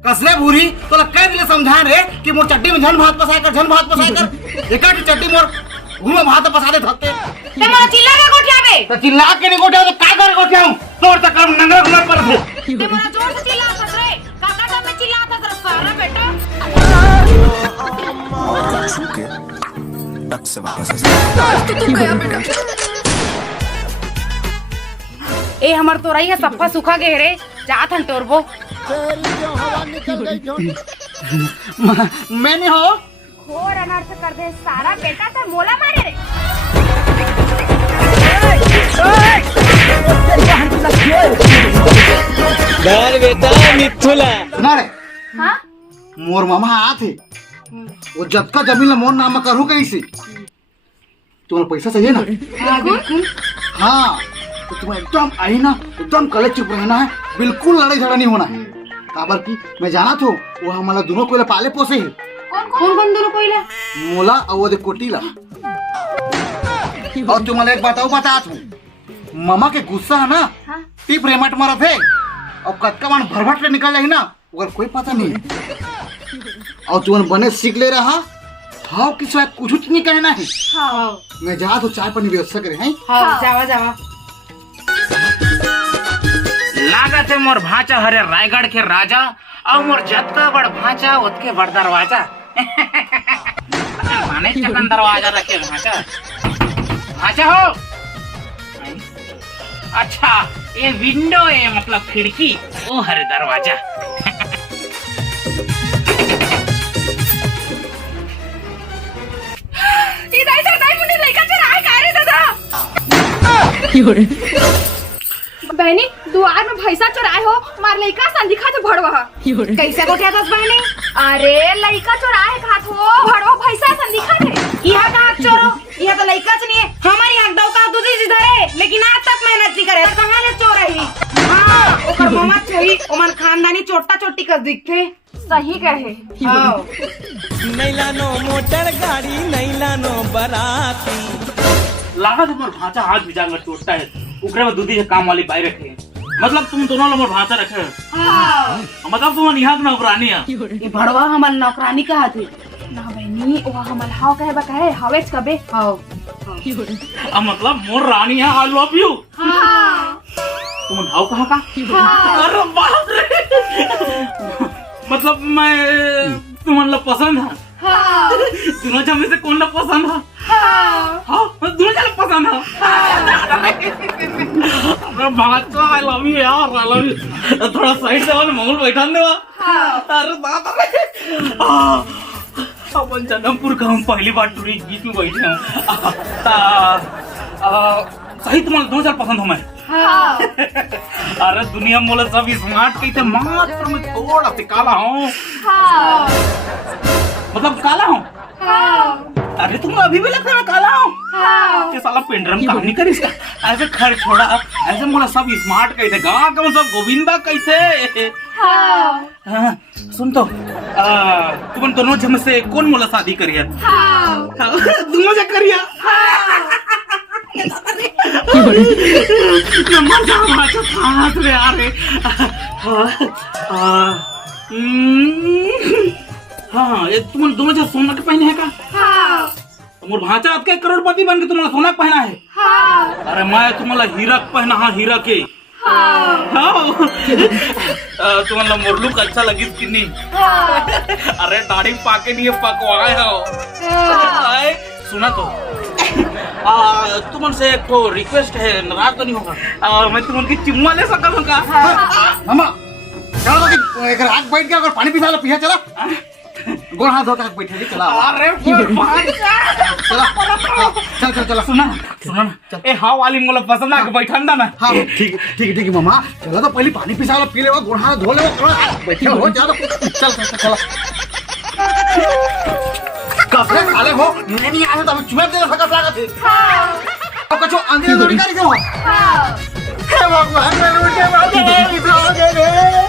कसले भूरी तो कई दिले समझा रे कि मोर चट्टी में झन भात पसाय कर एका की चट्टी मोर घूमे भात पसा दे धत्ते ते मला चिल्ला के गोठियाबे तो चिल्ला के नहीं गोठिया तो काय कर गोठियाऊं तोड़ तक कर नंगा घुमत पर थे ते मला जोर से चिल्लात रे काका तो मैं चिल्लात रे सारा बेटा छूके टक से वापस तू गया बेटा ए हमर तोराई है सप्पा सूखा गे रे जात हन टोरबो मैंने हो घोर अनर्थ कर दे सारा बेटा तो मोला मारे रे डर बेटा मिथुला सुना रे हां मोर मामा आथे वो जतका जमीन मोर नाम में करू कैसे तुम्हारा पैसा चाहिए ना हां बिल्कुल हाँ तो तुम्हें एकदम आई ना एकदम कलेक्ट चुप रहना है बिल्कुल लड़ाई झगड़ा नहीं होना है काबर की मैं जाना था वो हमारा दोनों को पाले पोसे है कौन दोनों कोइला मोला और वो दे कोटीला और तुम्हारे एक बताओ बता हूँ मामा के गुस्सा है ना हाँ? टिप रेमट मारा थे और कटका मान भरभट ले निकल रही ना अगर कोई पता नहीं और तुम बने सीख ले रहा हाँ किस बात कुछ नहीं कहना है हां मैं जा तो चाय पानी व्यवस्था करे हैं हां जावा लागत है मोर भाचा हरे रायगढ़ के राजा और मोर जतका बड़ भाचा उतके बड़ दरवाजा माने चकन दरवाजा रखे भाचा हो अच्छा ये विंडो है मतलब खिड़की वो हरे दरवाजा इधर दाई मुंडी लइका चला है का रे दादा बहनी दुआर में भैंसा चराए हो मार लइका सन दिखा तो भड़वा कैसे गोठिया दस बहनी अरे लइका चराए खात हो भड़वा भैंसा सन दिखा थे यहां का चोरो यहां तो लइका च नहीं है हमारी हक डौका दूधी जिधर है लेकिन आज तक मेहनत नहीं करे कहां ले चोर है हां ओकर मामा छई ओमन खानदानी चोटा चोटी कर दिखथे सही कहे हां नैलानो मोटर गाड़ी नैलानो बराती लागत है मोर भाचा हाथ भी जांगर टूटता है उकरे में दूधी से काम वाली बाई रखे मतलब तुम दोनों लोग मोर भाचा रखे मतलब तुम यहाँ की नौकरानी है ये भड़वा हमार नौकरानी का हाथ है ना बहनी वो हमार हाव कहे बा कहे हवेच कबे हाव अब मतलब मोर रानी है आई लव यू हां तुम भाव कहाँ का अरे बाप रे मतलब मैं तुम्हारे पसंद है दोनों जमे से कौन लोग पसंद है हाँ दोनों जने पसंद है अरे बात तो आई लव यू यार आई लव यू थोड़ा साइड से वाले मंगल बैठा देवा अरे बाप रे अपन जन्मपुर का हम पहली बार टूरिस्ट बीच में बैठे हूँ सही तुम्हारे दोनों जन पसंद हो मैं अरे दुनिया मोला सब स्मार्ट कही थे मात्र मैं थोड़ा सा काला हूँ मतलब काला हूँ अरे तुम अभी भी लगता है काला हूँ ये साला पेंड्रम काम नहीं करी इसका ऐसे खर छोड़ा ऐसे मोला सब स्मार्ट कही थे गाँव का सब गोविंदा कैसे सुन तो तुम दोनों जम से कौन मोला शादी करिया दोनों जा करिया नंबर जा माचा खास रे यार हाँ ये तुम दोनों जो सोना के पहने है का तुम भाचा आपके करोड़पति बन के तुम्हारा सोना पहना है अरे मैं तुम्हारा हीरक पहना हाँ हीरा के तुम्हारा मोरलुक अच्छा लगी कि नहीं अरे दाढ़ी पाके नहीं पकवाए हो सुना तो तुमसे एक तो रिक्वेस्ट है नाराज तो नहीं होगा मैं तुमकी चुम्मा ले सकता हूँ का मामा चलो एक आग बैठ गया अगर पानी पिसा लो पीछे चला गोड़ हाथ धोकर बैठे चला अरे चल चल चल सुना ना ए हाँ वाली मोला पसंद आ के बैठा ना हाँ ठीक है मामा चलो तो पहले पानी पिसा लो पी ले गोड़ हाथ धो ले बैठे हो चलो चल चल कपड़े खाले हो नहीं आए तो चुमे दे सकत लागत है हां कछो अंदर तो निकाल के हो हे भगवान मेरे उठे बाजे इधर आ गए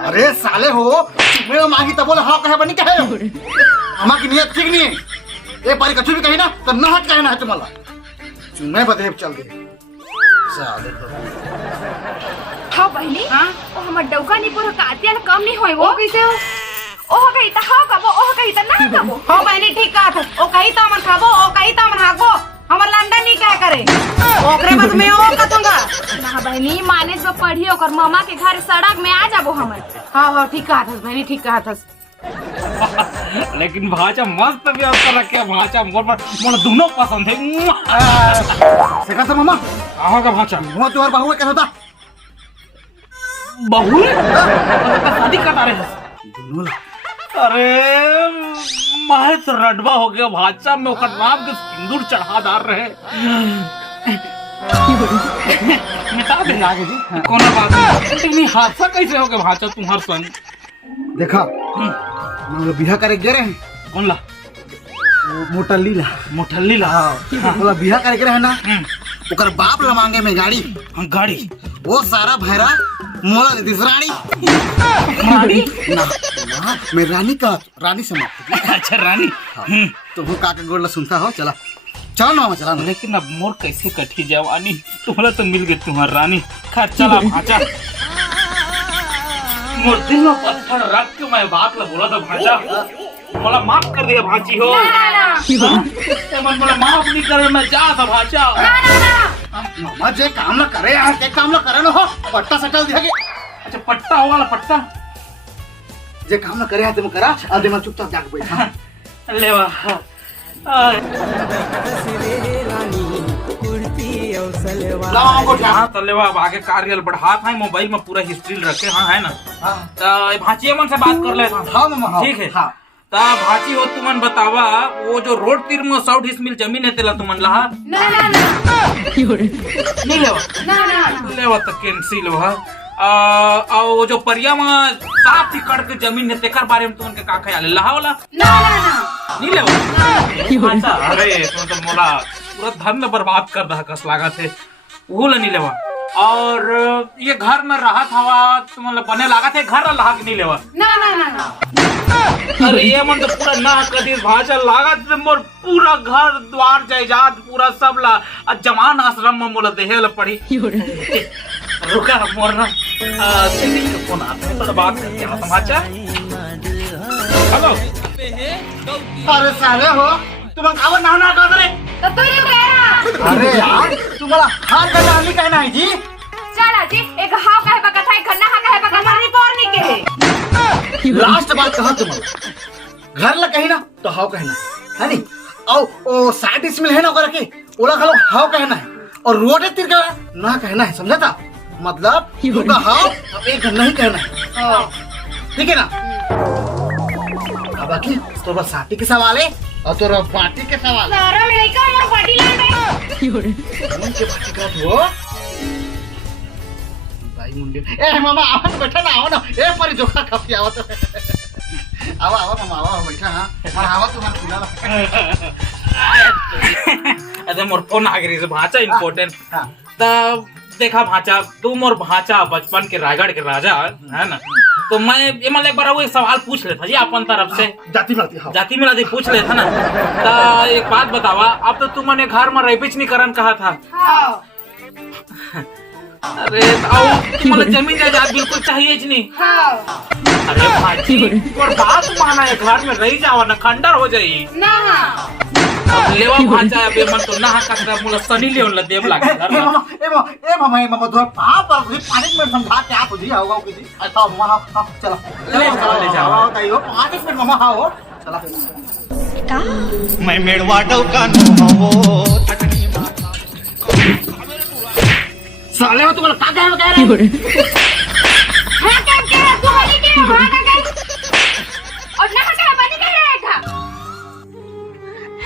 अरे साले हो मेरा मांगी तब बोले हाँ कहे बनी कहे हमारी नियत ठीक नहीं है एक बारी कछु भी कही ना तो ना हट कहना है तुम्हारा मैं बदे चल दे हाँ बहनी ओ हमर डौका नहीं पूरा कातिया कम नहीं होई वो कैसे हो ओह कही त हाँ कबो ओह कही त ना कबो हो बहनी ठीक कहा था ओ कही तो हमन खाबो ओ कही तो हमन हागो हमर लंडन नहीं क्या करे ओकरे बाद में ओ कतूंगा ना बहनी माने जो पढ़ी ओकर मामा के घर सड़क में आ जाबो हमर हाँ ठीक कहा था बहनी ठीक कहा था लेकिन भाचा मस्त व्यवस्था रखे भाचा मोर दोनों पसंद है देखा था मामा कहाँ का भाचा वो तुम्हारा बहू कैसा था बहू शादी कटा रहे हैं अरे माहे तो रडवा हो गया भाचा में ओकर नाम के सिंदूर चढ़ा डाल रहे मिटा दे आगे जी कोना बात नहीं हादसा कैसे हो गया भाचा तुम्हार संग देखा हम लोग बिहा करे गए हैं कौन ला मोटल्ली ला मोठल्ली ला बोला बिहा करे गए है ना ओकर बाप ला मांगे में गाड़ी गाड़ी वो सारा भैरा मोला दे दिस रानी रानी ना ना मैं रानी का रानी समाप्त अच्छा रानी तो वो काका गोड़ सुनता हो चला चलो ना मामा चला ना लेकिन अब मोर कैसे कठी जवानी तुम्हारा तो मिल गई तुम्हार रानी खैर चला भाचा मोर दिल में पत्थर रख के मैं बात ला बोला था भाचा मोला माफ कर दिया भाची हो मन मोला माफ नहीं करे मैं जा था भाचा मामा जे काम ना करे यार के काम ना करे ना हो पट्टा सटल दिया के अच्छा पट्टा हो वाला पट्टा जे काम ना करे हाथ में करा आधे में चुपचाप जाके बैठा लेवा लाओ को हाँ तो लेवा अब आगे कार्य बढ़ात है मोबाइल में पूरा हिस्ट्री रखे हाँ है ना तो भाची मन से बात कर ले था हाँ मामा ठीक है हाँ ता भाची हो तुमन बतावा वो जो रोड तीर में 100 डिसमिल जमीन है तेला तुमन लहा ना ना ना नहीं लेवा ना ना लेवा तो कैंसिल हुआ वो जो परिया में 7 एकड़ के जमीन है तेकर बारे में तुमन के का ख्याल है लहा वाला ना ना ना नहीं लेवा अच्छा अरे तुम तो मोला पूरा धन में बर्बाद कर दहा कस लागत है वो ला नहीं लेवा और ये घर में राहत हवा तुमन बने लागत है घर लहा के नहीं लेवा ना ना ना ना अरे ये मन तो पूरा ना कदी भाषा लागत मोर पूरा घर द्वार जायदाद पूरा सब ला जमान आश्रम में मोला देहे ला पड़ी रुका मोर ना सिंधी का फोन आता है थोड़ा बात करके आ समाचार हेलो अरे साले हो तुम आवर ना ना कर रे तो तू ही कह रहा अरे यार तुम्हारा हार का डाली कहना है जी चला जी एक हाव कहे बका था एक खन्ना हा कहे बका था नहीं पोर नहीं के लास्ट बात कहा तुम घर ला कही ना तो हाव कहना है नहीं और ओ 60 डिसमिल है ना ओकरा के ओला खालो हाव कहना है और रोड तीर का ना कहना है समझा था मतलब तुमका हाव अब एक घंटा ही कहना है ठीक है ना अब बाकी तो बस साटी के सवाल है और तो पार्टी के सवाल सारा लड़का और पार्टी ले कौन के पार्टी का हो भाई मुंडे ए मामा आओ बैठा ना आओ ना ए पर जोखा काफी आवत आवा आवा मामा आवा बैठा हां और आवा तुम्हारा खुला अरे मोर फोन आ गई से भाषा इम्पोर्टेंट हां तब देखा भाचा तुम और भाचा बचपन के रायगढ़ के राजा है ना तो मैं ये मतलब एक बार वो एक सवाल पूछ लेता जी अपन तरफ से जाति मिलाती हां जाति मिलाती पूछ लेता ना तो एक बात बतावा अब तो तुमने घर में रैबिच नहीं करन कहा था अरे तुमने जमीन जायदाद बिल्कुल चाहिए ही नहीं अरे भाजी और बात माना है घर में रह जावा ना खंडर हो जाई ना अब लेवा भाचा अब मन तो ना कचरा मुला सनी लेवन ला देव लागे घर में ए मामा तो पाप पर तुझे पानी में समझा के आप तुझे आओगा कि अच्छा मामा हां चलो ले जाओ ताइयो 5 मिनट मामा आओ चला मैं मेड़वा डौका नो हो साले में तुम्हारा का कह रहे हां क्या तू वाली के हां का और ना का बनी कह रहा था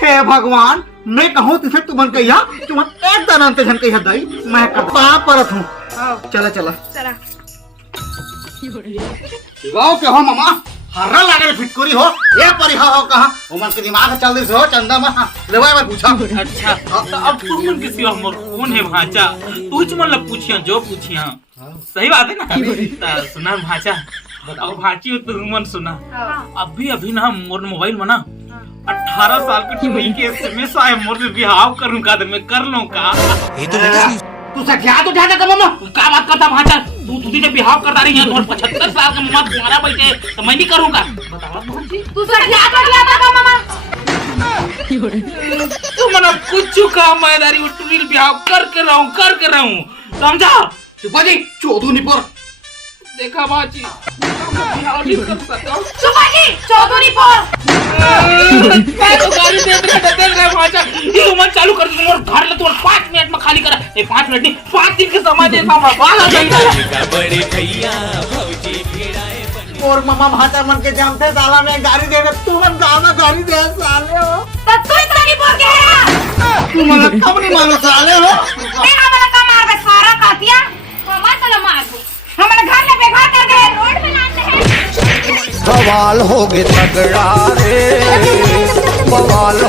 हे भगवान मैं कहूँ तुझे तुमन कहिया तुमन एक दाना अंत जन कहिया दाई मैं कपा परत हूँ चला चला चला गाँव के हो मामा हर्रा लागे फिटकोरी हो ये परी हो कहा उमन के दिमाग चल दिस हो चंदा में लेवा मैं पूछा अच्छा तो अब तू मन किसी हमर कौन है भाचा तू च मन ला पूछिया जो पूछिया सही बात है ना तो सुना भाचा अब भाची तू मन सुना अभी अभी ना मोर मोबाइल में ना 18 साल की टुई के एसएमएस आए मोर से बिहाव करूं का मैं कर लूं का ये तो लगा तू सठिया तो ध्यान का मामा का बात करता भाचा तू तुझे बिहाव करता रही है और 75 साल का मामा तुम्हारा बैठे तो मैं नहीं करूंगा बतावा भाजी तू सठिया था मामा तू मना कुछ का मैदारी उठनील बिहाव करके रहूं समझा चुपा जी चोदू निपर देखा बाजी बिहाव नहीं कर सकता चुपा जी चौधरी पर मैं तो गाड़ी दे रहा भाजा ये उमर चालू कर दूंगा और घर ले तो 5 मिनट में खाली करा ये 5 मिनट नहीं 5 दिन के समय दे मामा बाल आ जाएगा बड़े भैया भौजी भिड़ाए और मामा भाटा मन के जानते साला में गाड़ी दे रहे तू मन गाँव में गाड़ी दे साले हो तब तू इतना नहीं बोल के तू मन कब नहीं मानो साले हो ए हमारा का मार बे सारा कातिया मामा चलो मार दो हमारे घर में बेघर कर दे रोड पे लाते हैं बवाल हो गए तगड़ा रे बवाल